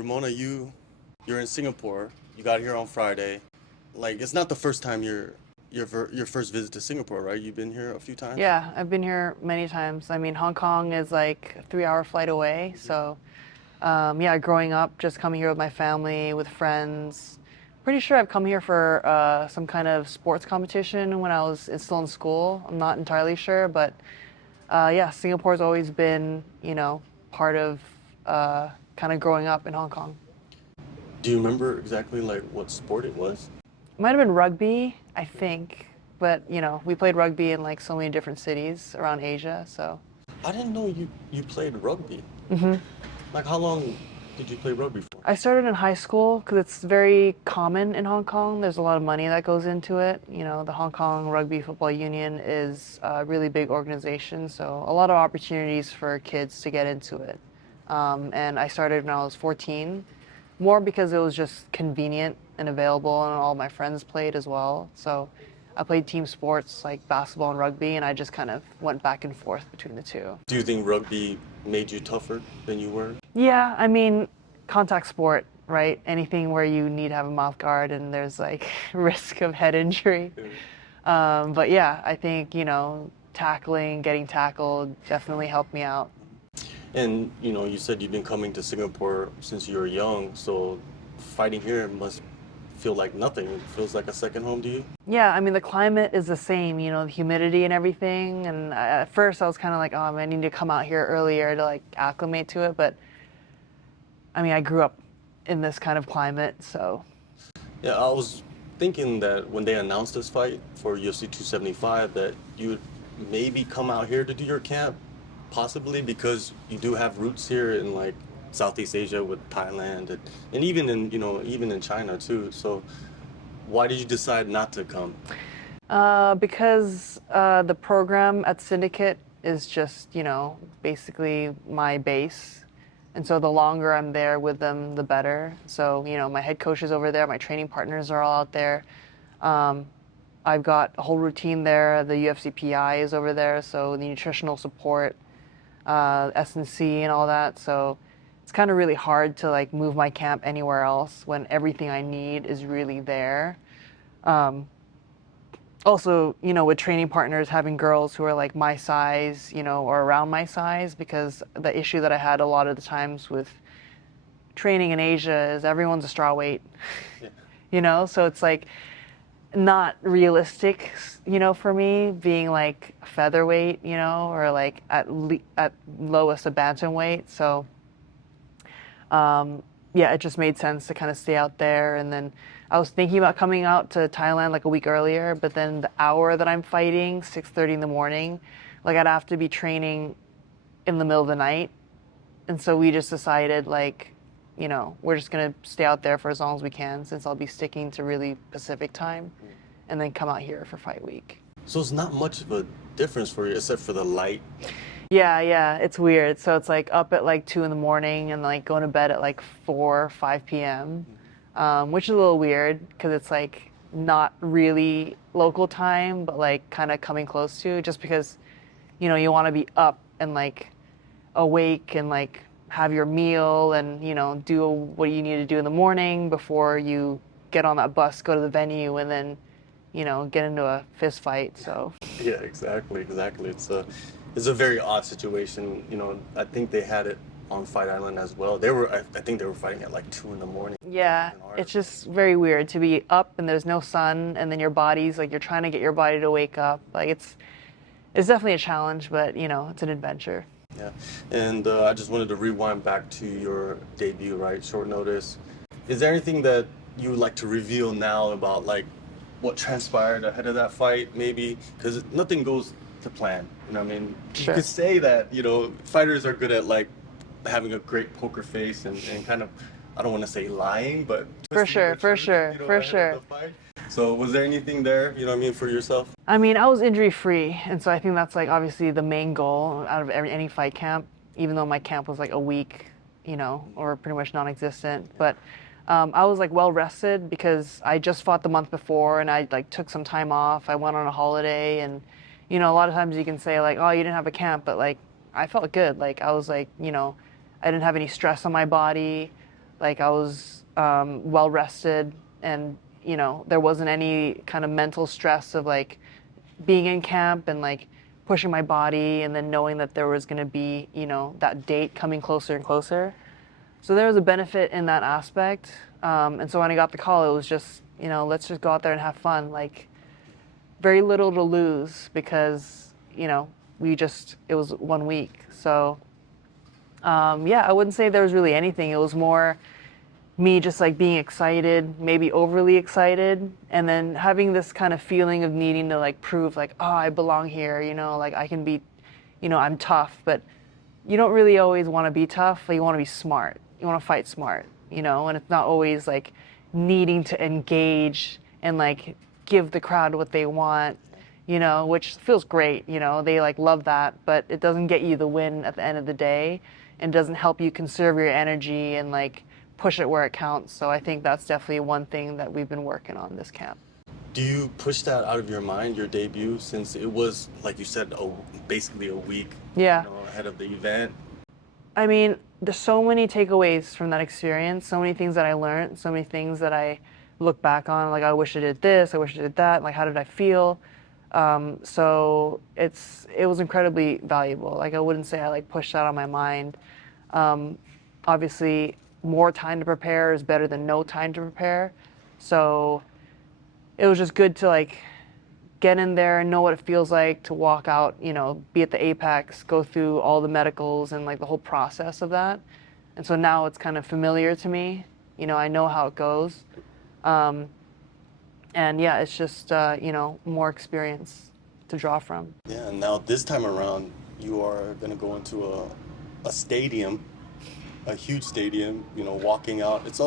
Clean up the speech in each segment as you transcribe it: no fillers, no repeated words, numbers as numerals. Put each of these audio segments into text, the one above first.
Ramona, you're in Singapore. You got here on Friday. Like, it's not the first time your first visit to Singapore, right? You've been here a few times. Yeah, I've been here many times. I mean, Hong Kong is like a 3-hour flight away. So, yeah, growing up, just coming here with my family, with friends. Pretty sure I've come here for some kind of sports competition when I was still in school. I'm not entirely sure, but yeah, Singapore's always been, part of kind of growing up in Hong Kong. Do you remember exactly like what sport it was? It might have been rugby, I think, but we played rugby in like so many different cities around Asia. So I didn't know you played rugby. hmm Like, how long did you play rugby for? I started in high school because it's very common in Hong Kong. There's a lot of money that goes into it. The Hong Kong Rugby Football Union is a really big organization, so a lot of opportunities for kids to get into it. And I started when I was 14, more because it was just convenient and available, and all my friends played as well. So I played team sports like basketball and rugby, and I just kind of went back and forth between the two. Do you think rugby made you tougher than you were? Yeah, I mean, contact sport, right? Anything where you need to have a mouth guard and there's like risk of head injury. But yeah, I think, tackling, getting tackled definitely helped me out. And you said you've been coming to Singapore since you were young, so fighting here must feel like nothing. It feels like a second home to you. Yeah, I mean, the climate is the same, the humidity and everything. And at first I was kind of like, oh, man, I need to come out here earlier to like acclimate to it. But I mean, I grew up in this kind of climate, so. Yeah, I was thinking that when they announced this fight for UFC 275, that you would maybe come out here to do your camp, possibly because you do have roots here in like Southeast Asia with Thailand and even in even in China too. So why did you decide not to come? Because the program at Syndicate is just, basically my base. And so the longer I'm there with them, the better. So, my head coach is over there. My training partners are all out there. I've got a whole routine there. The UFC PI is over there. So the nutritional support, S&C and all that. So it's kind of really hard to like move my camp anywhere else when everything I need is really there. Also, with training partners, having girls who are like my size, or around my size, because the issue that I had a lot of the times with training in Asia is everyone's a straw weight, so it's like not realistic, for me being like featherweight, or like at lowest a bantamweight. So, yeah, it just made sense to kind of stay out there. And then I was thinking about coming out to Thailand like a week earlier, but then the hour that I'm fighting, 6:30 in the morning, like I'd have to be training in the middle of the night. And so we just decided like, we're just going to stay out there for as long as we can, since I'll be sticking to really Pacific time, and then come out here for fight week. So it's not much of a difference for you except for the light. Yeah, it's weird. So it's like up at like 2 in the morning and like going to bed at like 4, 5 p.m., which is a little weird because it's like not really local time, but like kind of coming close to, just because, you want to be up and like awake and like have your meal and, do what you need to do in the morning before you get on that bus, go to the venue, and then, get into a fist fight. So Yeah, exactly. It's a very odd situation. I think they had it on Fight Island as well. I think they were fighting at like 2 in the morning. yeah, it's just very weird to be up and there's no sun, and then your body's like, you're trying to get your body to wake up. Like it's definitely a challenge, but it's an adventure. Yeah, and I just wanted to rewind back to your debut, right? Short notice. Is there anything that you would like to reveal now about like what transpired ahead of that fight, maybe? Because nothing goes to plan. I mean, Sure. you could say that fighters are good at like having a great poker face and kind of, I don't want to say lying, but For twisting sure, the for truth, sure, for ahead of sure. the fight. So was there anything there, for yourself? I mean, I was injury free, and so I think that's like obviously the main goal out of any fight camp, even though my camp was like a week, or pretty much non-existent. But I was like well rested because I just fought the month before, and I like took some time off. I went on a holiday, and a lot of times you can say like, oh, you didn't have a camp, but like I felt good. Like I was like, I didn't have any stress on my body. Like I was well rested, and you know, there wasn't any kind of mental stress of like being in camp and like pushing my body and then knowing that there was going to be, you know, that date coming closer and closer. So there was a benefit in that aspect. And so when I got the call, it was just, you know, let's just go out there and have fun. Like very little to lose because, you know, it was 1 week. So yeah, I wouldn't say there was really anything. It was more me just like being excited, maybe overly excited, and then having this kind of feeling of needing to like prove like, oh, I belong here, you know, like I can be, you know, I'm tough, but you don't really always want to be tough. You want to be smart. You want to fight smart, you know, and it's not always like needing to engage and like give the crowd what they want, you know, which feels great, you know, they like love that, but it doesn't get you the win at the end of the day and doesn't help you conserve your energy and like push it where it counts. So I think that's definitely one thing that we've been working on this camp. Do you push that out of your mind, your debut, since it was, like you said, basically a week Yeah. you know, ahead of the event? I mean, there's so many takeaways from that experience, so many things that I learned, so many things that I look back on, like I wish I did this, I wish I did that, like how did I feel? So it was incredibly valuable. Like I wouldn't say I like pushed that on my mind. Obviously, more time to prepare is better than no time to prepare. So it was just good to like get in there and know what it feels like to walk out, you know, be at the apex, go through all the medicals and like the whole process of that. And so now it's kind of familiar to me. You know, I know how it goes. And yeah, it's just, you know, more experience to draw from. Yeah, and now this time around, you are going to go into a stadium, a huge stadium, you know, walking out. It's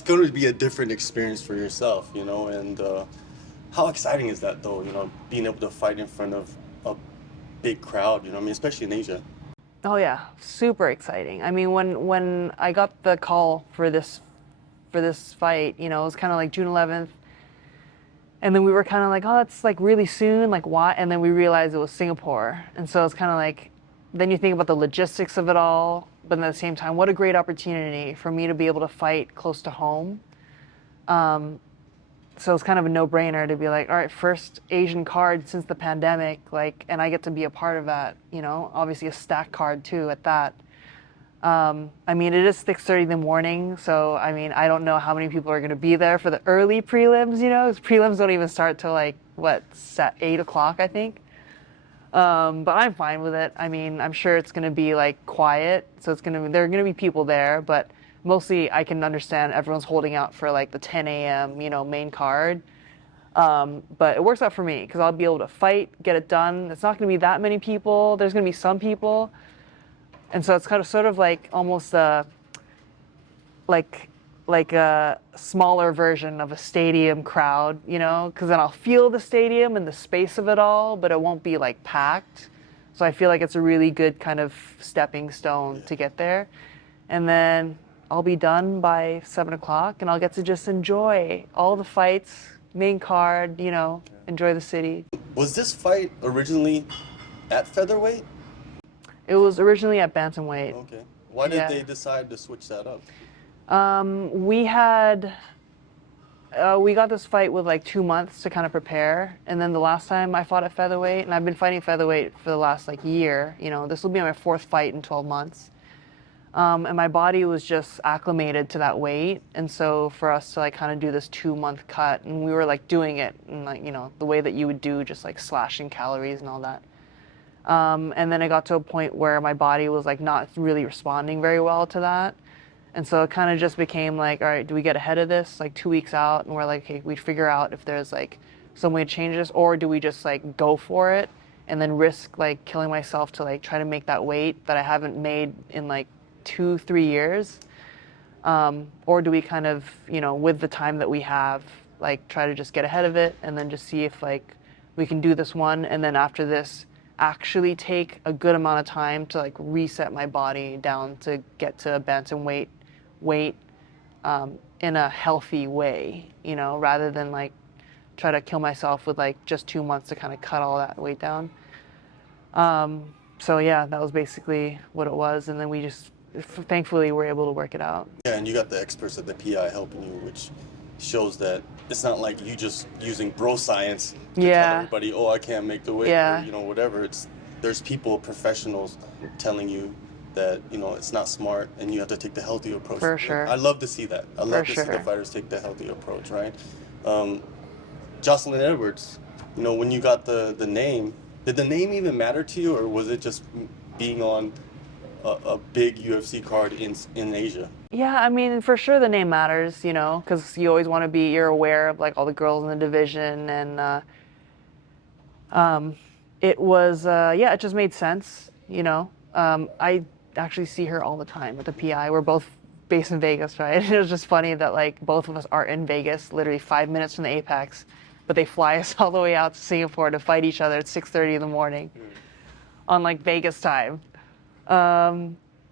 going to be a different experience for yourself, you know, and how exciting is that though, you know, being able to fight in front of a big crowd, you know, I mean, especially in Asia. Oh yeah, super exciting. I mean, when I got the call for this fight, you know, it was kind of like June 11th. And then we were kind of like, oh, it's like really soon, like why? And then we realized it was Singapore. And so it's kind of like, then you think about the logistics of it all, but at the same time, what a great opportunity for me to be able to fight close to home. So it's kind of a no-brainer to be like, all right, first Asian card since the pandemic, like, and I get to be a part of that, you know, obviously a stacked card too at that. I mean, it is 6:30 in the morning, so I mean, I don't know how many people are going to be there for the early prelims, you know, 'cause prelims don't even start till like, 8 o'clock, I think. But I'm fine with it. I mean, I'm sure it's going to be like quiet, so there are going to be people there, but mostly I can understand everyone's holding out for like the 10 a.m., you know, main card. But it works out for me because I'll be able to fight, get it done. It's not going to be that many people. There's going to be some people. And so it's kind of sort of like almost like a smaller version of a stadium crowd, you know, because then I'll feel the stadium and the space of it all, but it won't be like packed. So I feel like it's a really good kind of stepping stone to get there. And then I'll be done by 7 o'clock and I'll get to just enjoy all the fights, main card, you know, enjoy the city. Was this fight originally at featherweight? It was originally at bantamweight. Okay. Why did they decide to switch that up? We got this fight with like 2 months to kind of prepare, and then the last time I fought at featherweight, and I've been fighting featherweight for the last like year, you know, this will be my 4th fight in 12 months. And my body was just acclimated to that weight, and so for us to like kind of do this 2-month cut, and we were like doing it in like, you know, the way that you would do, just like slashing calories and all that. And then it got to a point where my body was like not really responding very well to that. And so it kind of just became like, all right, do we get ahead of this like 2 weeks out? And we're like, okay, we figure out if there's like some way to change this, or do we just like go for it and then risk like killing myself to like try to make that weight that I haven't made in like 2-3 years? Or do we kind of, you know, with the time that we have, like try to just get ahead of it and then just see if like we can do this one, and then after this actually take a good amount of time to like reset my body down to get to a bantamweight weight in a healthy way, you know, rather than like try to kill myself with like just 2 months to kind of cut all that weight down. So yeah, that was basically what it was, and then we just thankfully we're able to work it out. Yeah, and you got the experts at the PI helping you, which shows that it's not like you just using bro science to tell Yeah. everybody, oh, I can't make the weight, Yeah. or whatever. There's people, professionals, telling you that it's not smart, and you have to take the healthy approach. For sure. I love to see that. I love to see the sure. fighters take the healthy approach, right? Joselyn Edwards, when you got the name, did the name even matter to you, or was it just being on a big UFC card in Asia? Yeah, I mean, for sure the name matters, because you always want to be, you're aware of like all the girls in the division, and it was, yeah, it just made sense, I actually see her all the time at the PI. We're both based in Vegas, right? It was just funny that like both of us are in Vegas, literally 5 minutes from the Apex, but they fly us all the way out to Singapore to fight each other at 6:30 in the morning on like Vegas time.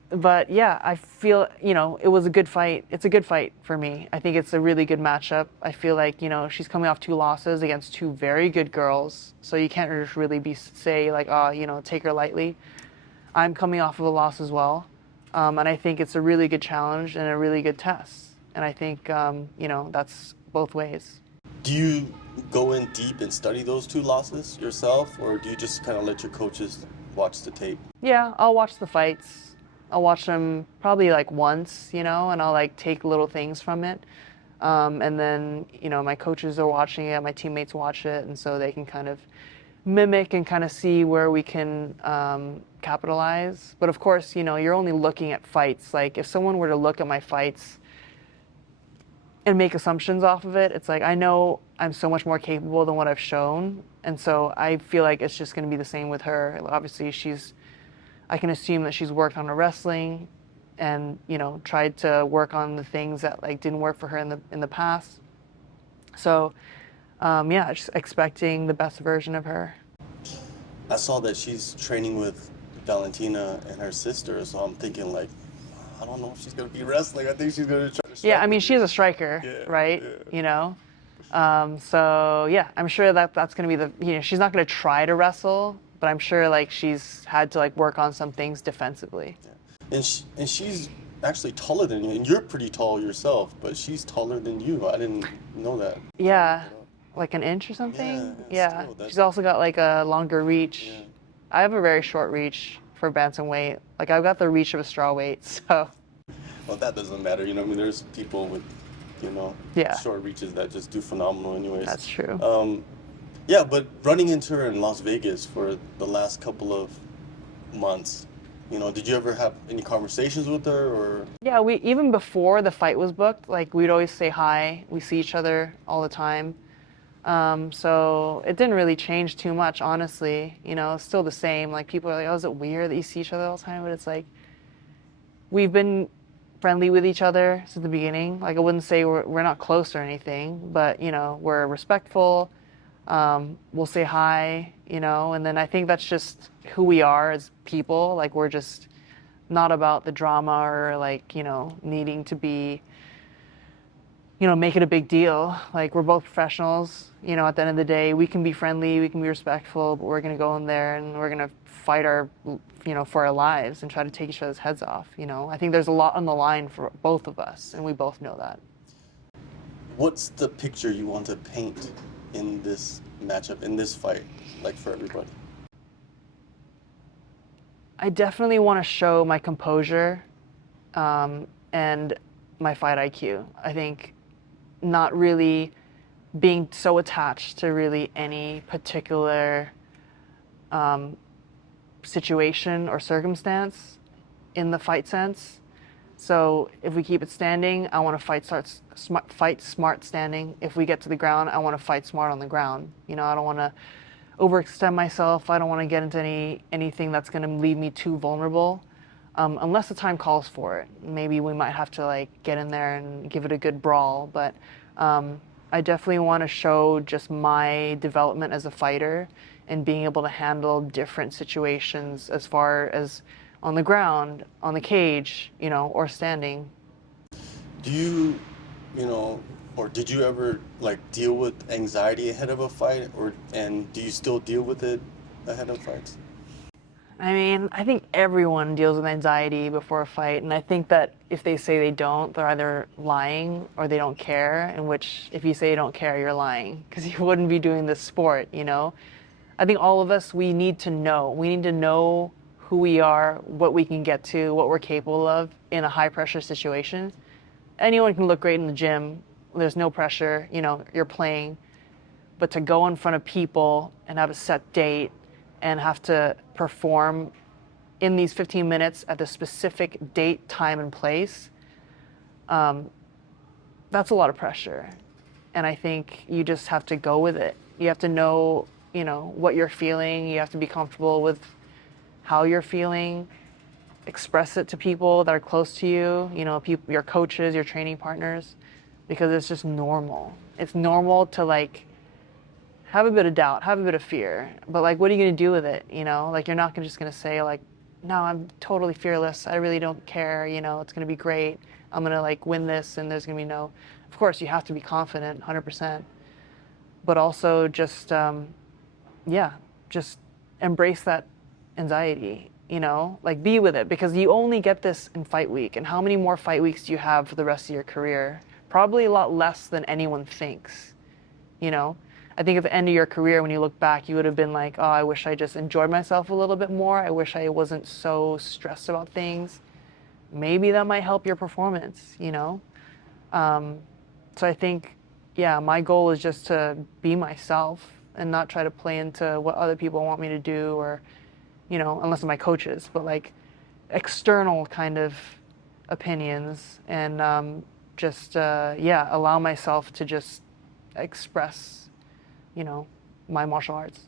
But yeah, I feel, it was a good fight. It's a good fight for me. I think it's a really good matchup. I feel like, she's coming off 2 losses against 2 very good girls. So you can't just really say like, oh, take her lightly. I'm coming off of a loss as well. And I think it's a really good challenge and a really good test. And I think, that's both ways. Do you go in deep and study those 2 losses yourself, or do you just kind of let your coaches watch the tape? Yeah, I'll watch the fights. I'll watch them probably like once, and I'll like take little things from it. And then, my coaches are watching it, my teammates watch it, and so they can kind of mimic and kind of see where we can capitalize. But of course, you're only looking at fights. Like if someone were to look at my fights and make assumptions off of it, it's like I know I'm so much more capable than what I've shown. And so I feel like it's just going to be the same with her. Obviously, I can assume that she's worked on her wrestling and, tried to work on the things that like didn't work for her in the past. So, yeah, just expecting the best version of her. I saw that she's training with Valentina and her sister, so I'm thinking like, I don't know if she's going to be wrestling. I think she's going to try to strike. Yeah, I mean, she's a striker, right? Yeah. So yeah, I'm sure that's going to be she's not going to try to wrestle, but I'm sure like she's had to like work on some things defensively. Yeah. And she's actually taller than you, and you're pretty tall yourself, but she's taller than you. I didn't know that. Yeah, like an inch or something. Yeah. Still, She's also got like a longer reach. Yeah. I have a very short reach for bantamweight. Like I've got the reach of a strawweight, so. Well, that doesn't matter. I mean, there's people with, Yeah. short reaches that just do phenomenal anyways. That's true. Yeah, but running into her in Las Vegas for the last couple of months, did you ever have any conversations with her, or? Yeah, we even before the fight was booked, like we'd always say hi. We see each other all the time. So it didn't really change too much, honestly. It's still the same. Like people are like, oh, is it weird that you see each other all the time? But it's like, we've been friendly with each other since the beginning. Like I wouldn't say we're not close or anything, but we're respectful. We'll say hi, and then I think that's just who we are as people. Like we're just not about the drama or like, needing to be, make it a big deal. Like we're both professionals, at the end of the day, we can be friendly, we can be respectful, but we're going to go in there and we're going to fight for our lives and try to take each other's heads off. I think there's a lot on the line for both of us, and we both know that. What's the picture you want to paint in this matchup, in this fight, like for everybody? I definitely want to show my composure and my fight IQ. I think not really being so attached to really any particular situation or circumstance in the fight sense. So if we keep it standing, I want to fight smart standing. If we get to the ground, I want to fight smart on the ground. I don't want to overextend myself. I don't want to get into anything that's going to leave me too vulnerable, unless the time calls for it. Maybe we might have to like get in there and give it a good brawl. But I definitely want to show just my development as a fighter and being able to handle different situations as far as on the ground, on the cage, or standing. Do you, or did you ever like deal with anxiety ahead of a fight, and do you still deal with it ahead of fights? I mean, I think everyone deals with anxiety before a fight, and I think that if they say they don't, they're either lying or they don't care, in which if you say you don't care, you're lying, because you wouldn't be doing this sport, you know? I think all of us, we need to know. We need to know who we are, what we can get to, what we're capable of in a high pressure situation. Anyone can look great in the gym. There's no pressure, you know, you're playing. But to go in front of people and have a set date and have to perform in these 15 minutes at the specific date, time, and place, that's a lot of pressure. And I think you just have to go with it. You have to know, you know, what you're feeling. You have to be comfortable with how you're feeling. Express it to people that are close to you, you know, people, your coaches, your training partners, because it's just normal. It's normal to like have a bit of doubt, have a bit of fear, but like, what are you going to do with it? You know, like, you're not just going to say like, no, I'm totally fearless. I really don't care. You know, it's going to be great. I'm going to like win this, and there's going to be no, of course you have to be confident 100%, but also just, yeah, just embrace that anxiety, you know, like be with it, because you only get this in fight week. And how many more fight weeks do you have for the rest of your career? Probably a lot less than anyone thinks, you know? I think at the end of your career, when you look back, you would have been like, oh, I wish I just enjoyed myself a little bit more. I wish I wasn't so stressed about things. Maybe that might help your performance, you know? So I think, yeah, my goal is just to be myself and not try to play into what other people want me to do, or, you know, unless my coaches, but like external kind of opinions, and yeah, allow myself to just express, you know, my martial arts.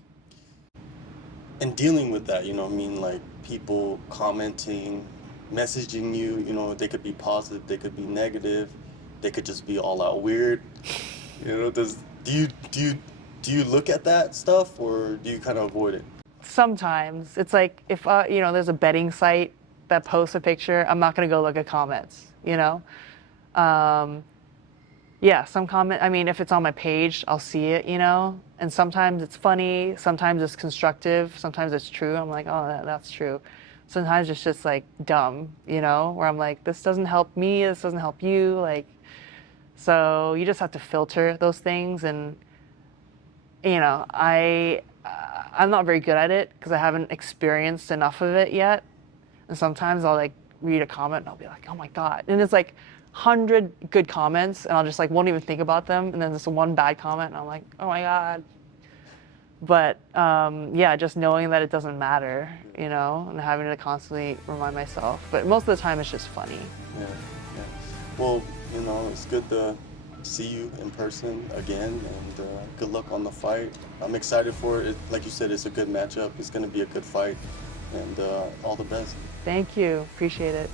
And dealing with that, you know, I mean, like people commenting, messaging you, you know, they could be positive, they could be negative, they could just be all out weird. You know, do you look at that stuff, or do you kind of avoid it? Sometimes it's like, if you know, there's a betting site that posts a picture, I'm not gonna go look at comments, you know. Yeah, some comment, I mean, if it's on my page, I'll see it, you know, and sometimes it's funny, sometimes it's constructive, sometimes it's true. I'm like, oh, that's true. Sometimes it's just like dumb, you know, where I'm like, this doesn't help me, this doesn't help you, like, so you just have to filter those things. And, you know, I'm not very good at it because I haven't experienced enough of it yet. And sometimes I'll like read a comment and I'll be like, oh my God. And it's like 100 good comments, and I'll just like won't even think about them. And then there's one bad comment and I'm like, oh my God. But yeah, just knowing that it doesn't matter, you know, and having to constantly remind myself. But most of the time it's just funny. Yeah, yeah. Well, you know, it's good to see you in person again, and good luck on the fight. I'm excited for it. Like you said, it's a good matchup. It's going to be a good fight, and all the best. Thank you. Appreciate it.